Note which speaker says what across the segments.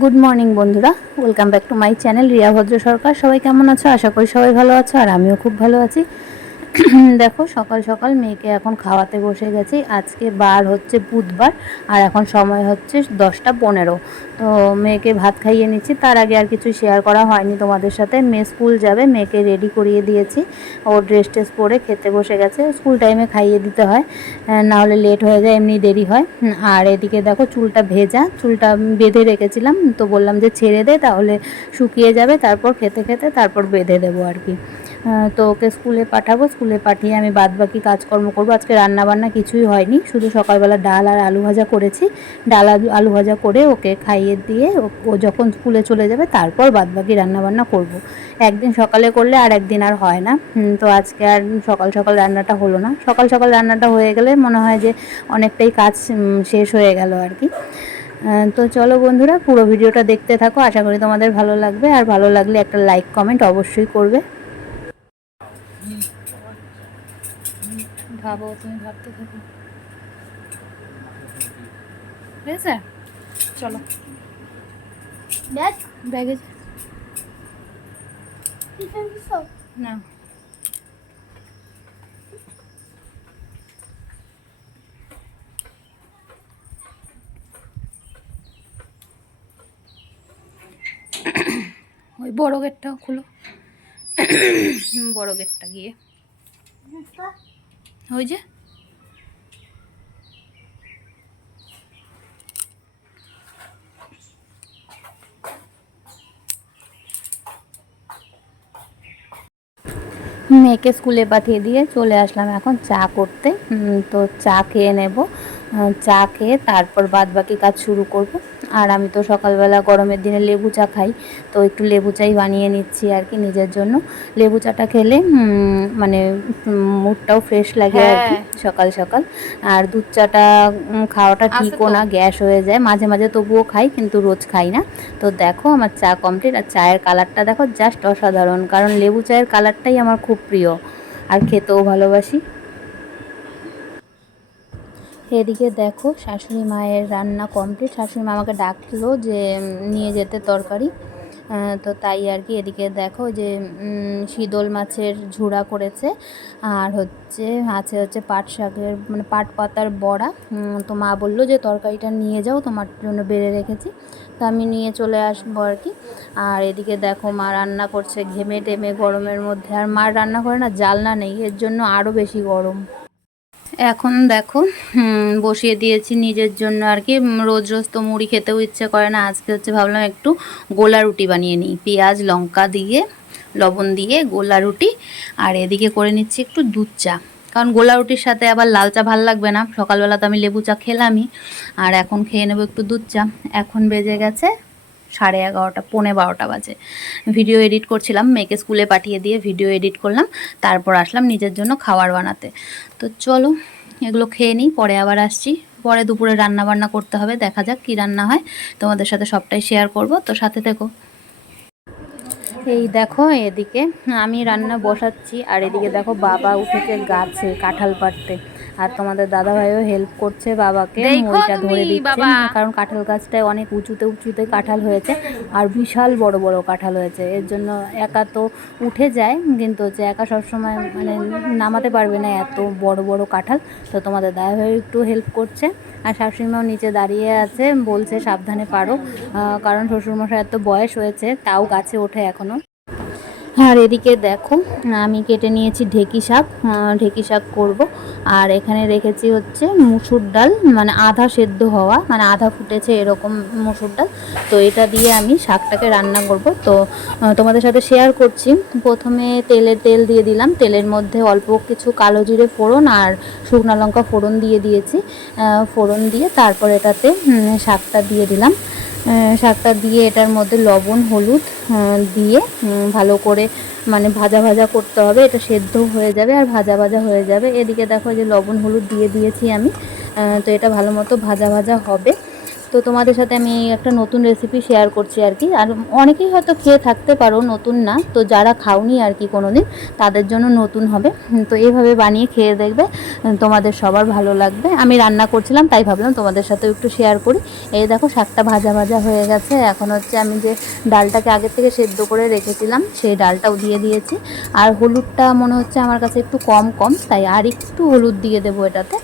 Speaker 1: Good morning বন্ধুরা। Welcome back to my channel Riya Bhadra Sarkar সবাই কেমন আছো? আশা করি সবাই ভালো আছো, আর আমিও খুব ভালো আছি। দেখো, সকাল সকাল মেয়েকে এখন খাওয়াতে বসে গেছি। আজকে বার হচ্ছে বুধবার, আর এখন সময় হচ্ছে দশটা পনেরো। তো মেয়েকে ভাত খাইয়ে নিচ্ছি। তার আগে আর কিছু শেয়ার করা হয়নি তোমাদের সাথে। মেয়ে স্কুল যাবে, মেয়েকে রেডি করিয়ে দিয়েছি। ও ড্রেস টেস পরে খেতে বসে গেছে। স্কুল টাইমে খাইয়ে দিতে হয়। না হলে লেট হয়ে যায়, এমনি দেরি হয়। আর এদিকে দেখো, চুলটা ভেজা। চুলটা বেঁধে রেখেছিলাম। তো বললাম যে ছেড়ে দে, তাহলে শুকিয়ে যাবে। তারপর খেতে খেতে তারপর বেঁধে দেবো আর কি। তো ওকে স্কুলে পাঠাবো স্কুলে পাঠিয়ে আমি বাদ বাকি কাজকর্ম করব। আজকে রান্না বান্না কিছুই হয়নি, শুধু সকালবেলা ডাল আর আলু ভাজা করেছি। ডাল আলু ভাজা করে ওকে খাইয়ে দিয়ে ও- যখন স্কুলে চলে যাবে, তারপর বাদ বাকি রান্না বান্না করব। একদিন সকালে করলে আর একদিন আর হয় না। তো আজকে আর সকাল সকাল রান্নাটা হলো না। সকাল সকাল রান্নাটা হয়ে গেলে মনে হয় যে অনেকটাই কাজ শেষ হয়ে গেল আর কি। তো চলো বন্ধুরা, পুরো ভিডিওটা দেখতে থাকো। আশা করি তোমাদের ভালো লাগবে। আর ভালো লাগলে একটা লাইক কমেন্ট অবশ্যই করবে। ভাবো তুমি ভাবতে থাকো। হয়েছে? চলো।
Speaker 2: দেখ
Speaker 1: ব্যাগে না। ওই বড় গেটটাও খুলো। বড় গেটটা গিয়ে। ওই যে। মেয়েকে স্কুলে পাঠিয়ে দিয়ে চলে আসলাম এখন চা করতে। তো চা খেয়ে নেব। চা খেয়ে তারপর বাদ বাকি কাজ শুরু করব। আর আমি তো সকালবেলা গরমের দিনে লেবু চা খাই তো একটু লেবু চাই বানিয়ে নিচ্ছি আর কি নিজের জন্য। লেবু চাটা খেলে মানে মুডটাও ফ্রেশ লাগে আর কি সকাল সকাল। আর দুধ চাটা খাওয়াটা ঠিকও না গ্যাস হয়ে যায়। মাঝে মাঝে তবুও খাই কিন্তু রোজ খাই না। তো দেখো আমার চা কমপ্লিট আর চায়ের কালারটা দেখো জাস্ট অসাধারণ কারণ লেবু চায়ের কালারটাই আমার খুব প্রিয়। আর খেতেও ভালোবাসি। এদিকে দেখো শাশুড়ি মায়ের রান্না কমপ্লিট শাশুড়ি মা আমাকে ডাকলো যে নিয়ে যেতে তরকারি। তো তাই আর কি এদিকে দেখো যে শীদল মাছের ঝুড়া করেছে। আর হচ্ছে, আছে হচ্ছে পাট শাকের মানে পাট পাতার বড়া। তো মা বলল যে, তরকারিটা নিয়ে যাও, তোমার জন্য বেড়ে রেখেছি। তো আমি নিয়ে চলে আসব আর কি। আর এদিকে দেখো মা রান্না করছে ঘেমে টেমে গরমের মধ্যে। আর মার রান্না করে না, জালনা নেই। এর জন্য আরও বেশি গরম। এখন দেখো বসিয়ে দিয়েছি নিজের জন্য আর কি। রোজ রোজ তো মুড়ি খেতেও ইচ্ছে করে না। আজকে হচ্ছে ভাবলাম একটু গোলা রুটি বানিয়ে নিই। পেঁয়াজ, লঙ্কা দিয়ে, লবণ দিয়ে গোলা রুটি। আর এদিকে করে নিচ্ছি একটু দুধ চা। কারণ গোলা রুটির সাথে আবার লাল চা ভালো লাগবে না। সকালবেলা তো আমি লেবু চা খেলামই। আর এখন খেয়ে নেব একটু দুধ চা। এখন বেজে গেছে সাড়ে এগারোটা, পৌনে বারোটা বাজে। ভিডিও এডিট করছিলাম, মেয়েকে স্কুলে পাঠিয়ে দিয়ে ভিডিও এডিট করলাম, তারপর আসলাম নিজের জন্য খাবার বানাতে। তো চলো, এগুলো খেয়ে নিই, পরে আবার আসছি। পরে দুপুরে রান্না বান্না করতে হবে, দেখা যাক কী রান্না হয়। তোমাদের সাথে সবটাই শেয়ার করব, তো সাথে থেকো। এই দেখো, এদিকে আমি রান্না বসাচ্ছি, আর এদিকে দেখো বাবা উঠেছে গাছে কাঁঠাল পাড়তে। আর তোমাদের দাদা ভাইও হেল্প করছে বাবাকে মুড়িটা ধরে দিচ্ছে কারণ কাঁঠাল গাছটায় অনেক উঁচুতে উঁচুতে কাঁঠাল হয়েছে আর বিশাল বড় বড় কাঁঠাল হয়েছে। এর জন্য একা তো উঠে যায় কিন্তু হচ্ছে একা সবসময় মানে নামাতে পারবে না এত বড় বড় কাঁঠাল। তো তোমাদের দাদা ভাই একটু হেল্প করছে আর শাশুড়িমাও নিচে দাঁড়িয়ে আছে বলছে সাবধানে পারো। কারণ শ্বশুরমশাই এত বয়স হয়েছে তাও গাছে ওঠে এখনও। আর এদিকে দেখো, আমি কেটে নিয়েছি ঢেকি শাক ঢেকি শাক করব। আর এখানে রেখেছি হচ্ছে মুসুর ডাল মানে আধা সেদ্ধ হওয়া মানে আধা ফুটেছে এরকম মুসুর ডাল। তো এটা দিয়ে আমি শাকটাকে রান্না করব। তো তোমাদের সাথে শেয়ার করছি। প্রথমে তেলে তেল দিয়ে দিলাম। তেলের মধ্যে অল্প কিছু কালো জিরে ফোড়ন আর শুকনো লঙ্কা ফোড়ন দিয়ে দিয়েছি। ফোড়ন দিয়ে তারপর এটাতে শাকটা দিয়ে দিলাম। শাকটা দিয়ে এটার মধ্যে লবণ, হলুদ দিয়ে ভালো করে মানে ভাজা ভাজা করতে হবে। এটা সেদ্ধ হয়ে যাবে আর ভাজা ভাজা হয়ে যাবে। এদিকে দেখো যে লবণ, হলুদ দিয়ে দিয়েছি আমি। তো এটা ভালো মতো ভাজা ভাজা হবে। তো তোমাদের সাথে আমি একটা নতুন রেসিপি শেয়ার করছি আর কি আর অনেকেই হয়তো খেয়ে থাকতে পারো, নতুন না। তো যারা খাওনি আর কি কোনো দিন তাদের জন্য নতুন হবে। তো এইভাবে বানিয়ে খেয়ে দেখবে, তোমাদের সবার ভালো লাগবে। আমি রান্না করছিলাম, তাই ভাবলাম তোমাদের সাথেও একটু শেয়ার করি। এই দেখো, শাকটা ভাজা ভাজা হয়ে গেছে। এখন হচ্ছে আমি যে ডালটাকে আগে থেকে সেদ্ধ করে রেখেছিলাম, সেই ডালটাও দিয়ে দিয়েছি। আর হলুদটা মনে হচ্ছে আমার কাছে একটু কম কম। তাই আর একটু হলুদ দিয়ে দেবো এটাতে।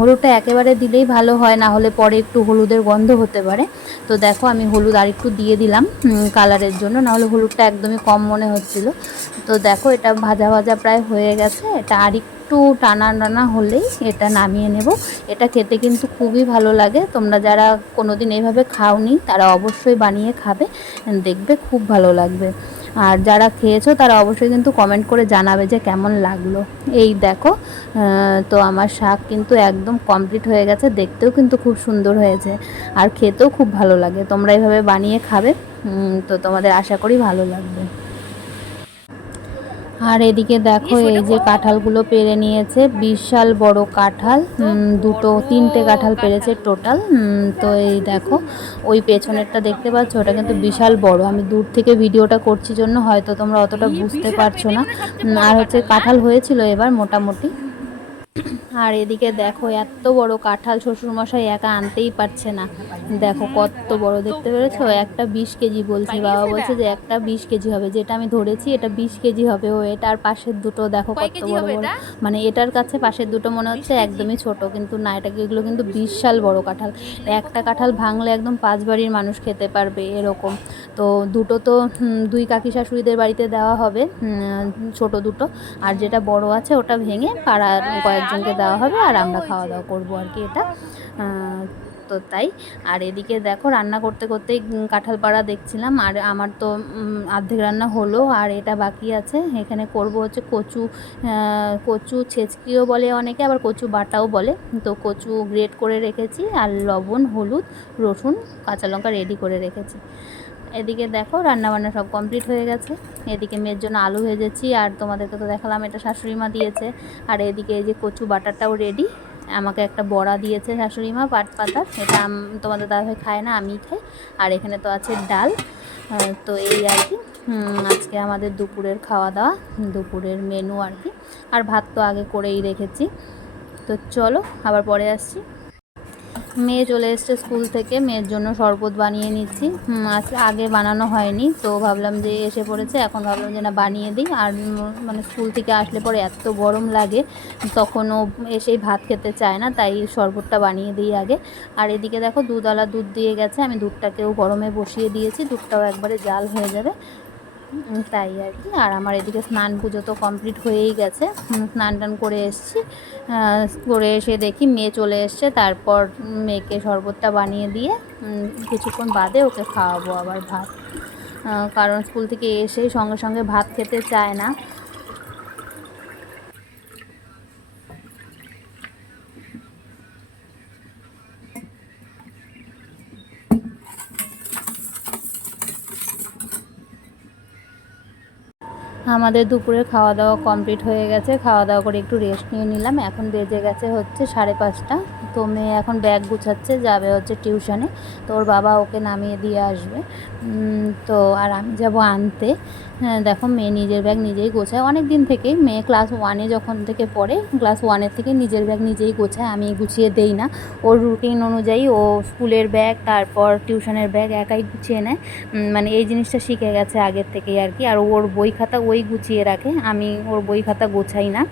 Speaker 1: হলুদটা একেবারে দিলেই ভালো হয়, না হলে পরে একটু হলুদের গন্ধ হতে পারে। তো দেখো, আমি হলুদ আর একটু দিয়ে দিলাম কালারের জন্য নাহলে হলুদটা একদমই কম মনে হচ্ছিল। তো দেখো, এটা ভাজা ভাজা প্রায় হয়ে গেছে, এটা আর একটু টানা টানা হলেই এটা নামিয়ে নেব। এটা খেতে কিন্তু খুবই ভালো লাগে, তোমরা যারা কোনোদিন এইভাবে খাওনি, তারা অবশ্যই বানিয়ে খাবে, দেখবে খুব ভালো লাগবে। আর যারা খেয়েছো তারা অবশ্যই কিন্তু কমেন্ট করে জানাবে যে কেমন লাগল। এই দেখো তো আমার শাক কিন্তু একদম কমপ্লিট হয়ে গেছে, দেখতেও কিন্তু খুব সুন্দর হয়েছে আর খেতেও খুব ভালো লাগে। তোমরা এইভাবে বানিয়ে খাবে তো তোমাদের আশা করি ভালো লাগবে। আর এদিকে দেখো এই যে কাঁঠালগুলো পেরে নিয়েছে বিশাল বড় কাঁঠাল দুটো তিনটে কাঁঠাল পেরেছে টোটাল তো এই দেখো ওই পেছনেরটা দেখতে পাচ্ছ ওটা কিন্তু বিশাল বড়। আমি দূর থেকে ভিডিওটা করছি জন্য হয়তো তোমরা অতটা বুঝতে পারছ না। আর হচ্ছে কাঁঠাল হয়েছিল এবার মোটামুটি। আর এদিকে দেখো এত বড় কাঁঠাল শ্বশুরমশাই একা আনতেই পারছে না। দেখো কত বড় দেখতে পেরেছ? একটা বিশ কেজি বলছে বাবা বলছে যে একটা বিশ কেজি হবে যেটা আমি ধরেছি এটা বিশ কেজি হবে। ও এটার পাশের দুটো দেখো কত বড় বড়। মানে এটার কাছে পাশের দুটো মনে হচ্ছে একদমই ছোট কিন্তু না এটা এগুলো কিন্তু বিশাল বড় কাঁঠাল। একটা কাঁঠাল ভাঙলে একদম পাঁচ বাড়ির মানুষ খেতে পারবে এরকম। তো দুটো তো দুই কাকি শাশুড়িদের বাড়িতে দেওয়া হবে ছোট দুটো। আর যেটা বড় আছে ওটা ভেঙে পাড়ার কয়েকজনকে দেওয়া হবে আর আমরা খাওয়া দাওয়া করব আর কি এটা। তো তাই। আর এদিকে দেখো রান্না করতে করতেই কাঁঠাল পাড়া দেখছিলাম। আর আমার তো অর্ধেক রান্না হলো। আর এটা বাকি আছে। এখানে করব হচ্ছে কচু কচু ছেচকিও বলে অনেকে, আবার কচু বাটাও বলে। তো কচু গ্রেট করে রেখেছি। আর লবণ, হলুদ, রসুন, কাঁচা লঙ্কা রেডি করে রেখেছি। এদিকে দেখো রান্না বান্না সব কমপ্লিট হয়ে গেছে। এদিকে মেয়ের জন্য আলু ভেজেছি। আর তোমাদেরকে তো দেখালাম, এটা শাশুড়ি মা দিয়েছে। আর এদিকে এই যে কচু বাটারটাও রেডি। আমাকে একটা বড়া দিয়েছে শাশুড়ি মা পাট পাতা। সেটা তোমাদের দাদাভাই খায় না আমি খাই। আর এখানে তো আছে ডাল। তো এই আর কি। আজকে আমাদের দুপুরের খাওয়া দাওয়া, দুপুরের মেনু আর কি। আর ভাত তো আগে করেই রেখেছি। তো চলো, আবার পরে আসছি। মেয়ে চলে এসছে স্কুল থেকে মেয়ের জন্য শরবত বানিয়ে নিচ্ছি। হুম, আজ- আগে বানানো হয়নি তো ভাবলাম যে এসে পড়েছে এখন ভাবলাম যে না বানিয়ে দিই। আর মানে স্কুল থেকে আসলে পরে এত গরম লাগে তখন ও এসেই ভাত খেতে চায় না তাই শরবতটা বানিয়ে দিই আগে। আর এদিকে দেখো দুধওয়ালা দুধ দিয়ে গেছে আমি দুধটাকেও গরমে বসিয়ে দিয়েছি দুধটাও একবারে জাল হয়ে যাবে। তাই আর কি। আর আমার এদিকে স্নান পুজো তো কমপ্লিট হয়েই গেছে। স্নান টান করে এসছি। করে এসে দেখি মেয়ে চলে এসছে। তারপর মেয়েকে শরবতটা বানিয়ে দিয়ে কিছুক্ষণ বাদে ওকে খাওয়াবো আবার ভাত। কারণ স্কুল থেকে এসেই সঙ্গে সঙ্গে ভাত খেতে চায় না। আমাদের দুপুরে খাওয়া দাওয়া কমপ্লিট হয়ে গেছে। খাওয়া দাওয়া করে একটু রেস্ট নিয়ে নিলাম। এখন বেজে গেছে হচ্ছে সাড়ে পাঁচটা। তো মেয়ে এখন ব্যাগ গুছাচ্ছে, যাবে হচ্ছে টিউশনে তো ওর বাবা ওকে নামিয়ে দিয়ে আসবে। তো আর আমি যাব আনতে। হ্যাঁ দেখো মেয়ে নিজের ব্যাগ নিজেই গোছায়। অনেক দিন থেকেই মেয়ে ক্লাস ওয়ানে যখন থেকে পড়ে ক্লাস ওয়ানের থেকে নিজের ব্যাগ নিজেই গোছায়। আমি গুছিয়ে দেই না। ওর রুটিন অনুযায়ী ও স্কুলের ব্যাগ তারপর টিউশনের ব্যাগ একাই গুছিয়ে নেয়। মানে এই জিনিসটা শিখে গেছে আগের থেকেই আর কি। আর ওর বই খাতা ওই গুছিয়ে রাখে। আমি ওর বই খাতা গোছাই না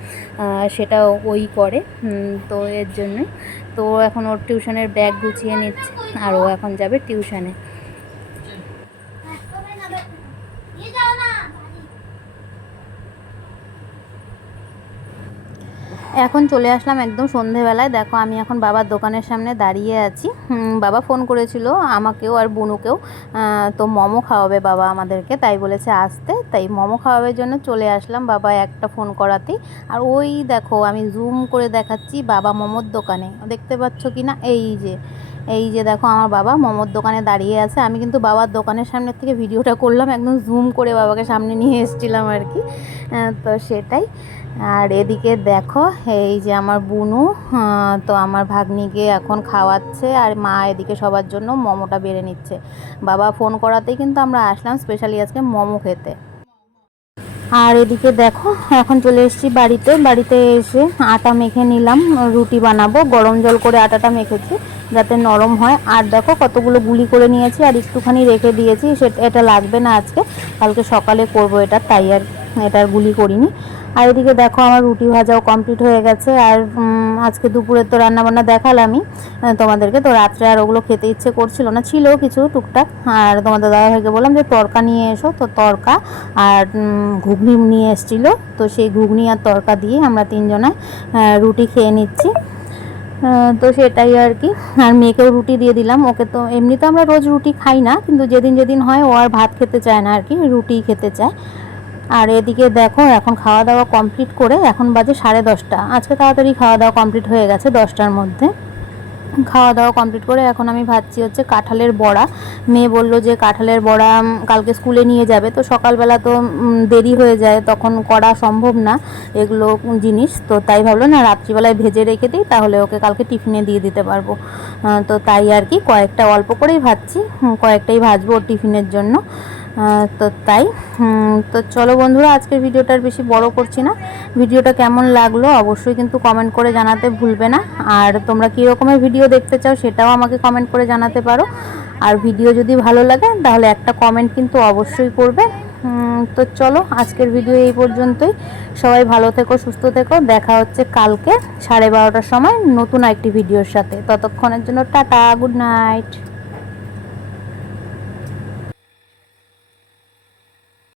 Speaker 1: সেটা ওই করে তো এর জন্যই তো এখন ওর টিউশনের ব্যাগ গুছিয়ে নিচ্ছে, আর ও এখন যাবে টিউশনে। এখন চলে আসলাম একদম সন্ধেবেলায়। দেখো, আমি এখন বাবার দোকানের সামনে দাঁড়িয়ে আছি। বাবা ফোন করেছিল আমাকেও আর বুনুকেও। তো মোমো খাওয়াবে বাবা আমাদেরকে, তাই বলেছে আসতে। তাই মোমো খাওয়াবের জন্য চলে আসলাম বাবা একটা ফোন করাতেই। আর ওই দেখো, আমি জুম করে দেখাচ্ছি বাবা মোমোর দোকানে। দেখতে পাচ্ছ কি না এই যে এই যে দেখো আমার বাবা মোমোর দোকানে দাঁড়িয়ে আছে। আমি কিন্তু বাবার দোকানের সামনের থেকে ভিডিওটা করলাম, একদম জুম করে বাবাকে সামনে নিয়ে এসেছিলাম আর কি। তো সেটাই। আর এদিকে দেখো, এই যে আমার বুনু তো আমার ভাগ্নিকে এখন খাওয়াচ্ছে আর মা এদিকে সবার জন্য মোমোটা বেড়ে নিচ্ছে। বাবা ফোন করাতেই কিন্তু আমরা আসলাম স্পেশালি আজকে মোমো খেতে। আর এদিকে দেখো, এখন চলে এসেছি বাড়িতে। বাড়িতে এসে আটা মেখে নিলাম, রুটি বানাবো। গরম জল করে আটাটা মেখেছি, যাতে নরম হয়। আর দেখো, কতগুলো গুলি করে নিয়েছি, আর একটুখানি রেখে দিয়েছি। সেটা এটা লাগবে না আজকে, কালকে সকালে করব এটা, তাই আর এটার গুলি করিনি। আর এদিকে দেখো আমার রুটি ভাজাও কমপ্লিট হয়ে গেছে। আর আজকে দুপুরের তো রান্নাবান্না দেখালামই। তোমাদেরকে তো রাত্রে আর ওগুলো খেতে ইচ্ছে করছিল না, ছিল কিছু টুকটাক। আর তোমাদের দাদা ভাইকে বললাম যে, তরকা নিয়ে এসো। তো তরকা আর ঘুগনি নিয়ে এসেছিল। তো সেই ঘুগনি আর তরকা দিয়ে আমরা তিনজনায় রুটি খেয়ে নিচ্ছি। তো সেটাই আর কি। আর মেয়েকেও রুটি দিয়ে দিলাম। ওকে তো এমনি তো আমরা রোজ রুটি খাই না, কিন্তু যেদিন যেদিন হয় ও আর ভাত খেতে চায় না আর কি রুটি খেতে চায়। আর এদিকে দেখো, এখন খাওয়া দাওয়া কমপ্লিট করে এখন বাজে সাড়ে দশটা। আজকে তাড়াতাড়ি খাওয়া দাওয়া কমপ্লিট হয়ে গেছে দশটার মধ্যে। খাওয়া দাওয়া কমপ্লিট করে এখন আমি ভাবছি হচ্ছে কাঁঠালের বড়া। মেয়ে বলল যে কাঁঠালের বড়া কালকে স্কুলে নিয়ে যাবে। তো সকালবেলা তো দেরি হয়ে যায়, তখন করা সম্ভব না এগুলো জিনিস। তো তাই ভাবলো, না, রাত্রিবেলায় ভেজে রেখে দিই, তাহলে ওকে কালকে টিফিনে দিয়ে দিতে পারব। তো তাই আর কি কয়েকটা অল্প করেই ভাজছি। কয়েকটাই ভাজবো ওর টিফিনের জন্য। তো তাই তো চলো বন্ধুরা, আজকের ভিডিওটার বেশি বড় করছি না। ভিডিওটা কেমন লাগল অবশ্যই কিন্তু কমেন্ট করে জানাতে ভুলবে না। আর তোমরা কী রকমের ভিডিও দেখতে চাও সেটাও আমাকে কমেন্ট করে জানাতে পারো। আর ভিডিও যদি ভালো লাগে, তাহলে একটা কমেন্ট কিন্তু অবশ্যই করবে। তো চলো, আজকের ভিডিও এই পর্যন্তই। সবাই ভালো থেকো, সুস্থ থেকো। দেখা হচ্ছে কালকে সাড়ে বারোটার সময় নতুন একটি ভিডিওর সাথে। ততক্ষণের জন্য টাটা গুড নাইট